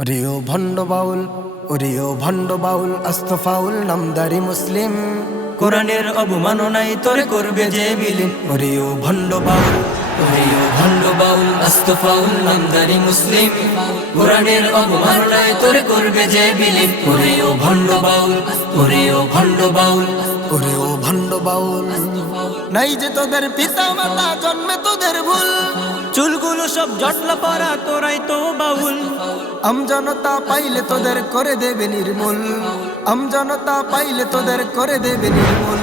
ওরে ও ভণ্ড বাউল ওরে ভণ্ড বাউল, আস্তফাউল, নামদারি মুসলিম। কোরআনের অবমাননায় তোরে করবে যে বিলীন। ওরে ও ভণ্ড বাউল ওরে ও ভণ্ড বাউল, আস্তফাউল, নামদারি মুসলিম। কোরআনের অবমাননায় তোরে করবে যে বিলীন। ওরে ও ভণ্ড বাউল ওরে ভণ্ড বাউল ওরে ও ভণ্ড বাউল। নাই যে তোদের পিতা মাতা জন্মে তোদের ভুল। চুলগুলো সব জটলা পরা তোরাই তো বাউল। আমজনতা পাইলে তোদের করে দেবে নির্মূল। আমজনতা পাইলে তোদের করে দেবে নির্মূল।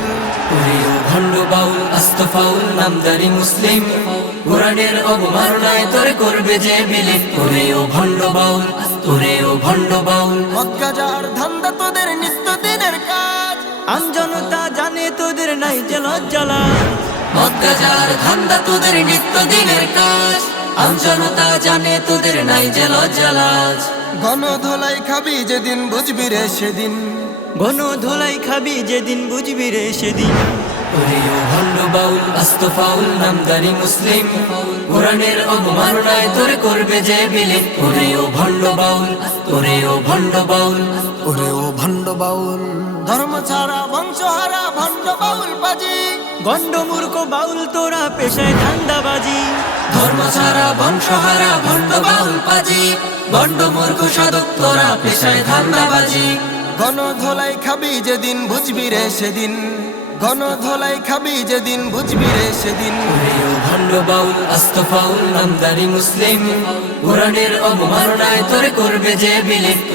ভণ্ড বাউল আস্তফাউল নামদারি মুসলিম। কোরআনের অবমাননায় তোরে করবে যে ও ভণ্ড বাউল ওরে ও ভণ্ড বাউল। মদগাজার ধান্দা তোদের মদগাজার ধান্দা তোদের নিত্য দিনের কাজ। আমজনতা জানে তোদের নাই যে লজ্জালাজ ঘন ধোলাই খাবি যেদিন বুঝবি রে সেদিন। ঘন ধোলাই খাবি যেদিন বুঝবি রে সেদিন। বাউল আস্তফাউল নামদারি মুসলিম। কোরআনের অবমাননায় তোরে করবে যে বিলীন। ওরে ও ভণ্ড বাউল ওরে ও ভণ্ড বাউল ওরে ও ভণ্ড বাউল ধর্ম ছাড়া বংশ হারা ভণ্ড বাউল বাজি। গণ্ড মূর্খ বাউল তোরা পেশায় ধান্দাবাজি। ধর্ম ছাড়া বংশহারা ভণ্ড বাউল পাজি গণ্ড মূর্খ সাধক তোরা পেশায় ধান্দাবাজি। ঘন ধোলাই খাবি যেদিন বুঝবি রে সেদিন। ঘন ধোলাই খাবি যেদিন বুঝবি রে সেদিন। ভণ্ড বাউল আস্তফাউল নামদারি মুসলিম কোরআনের অবমাননায় তোরে করবে যে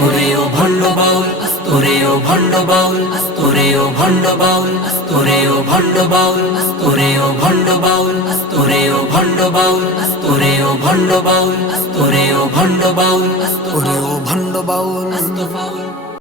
ওরে ও ভণ্ড বাউল তোরে ও ভণ্ড বাউল তোরে ও ভণ্ড বাউল তোরে ও ভণ্ড বাউল তোরে ও ভণ্ড বাউল তোরে ও ভণ্ড বাউল তোরে ও ভণ্ড বাউল তোরে ও ভণ্ড বাউল ওরে ও ভণ্ড বাউল আস্তফাউল।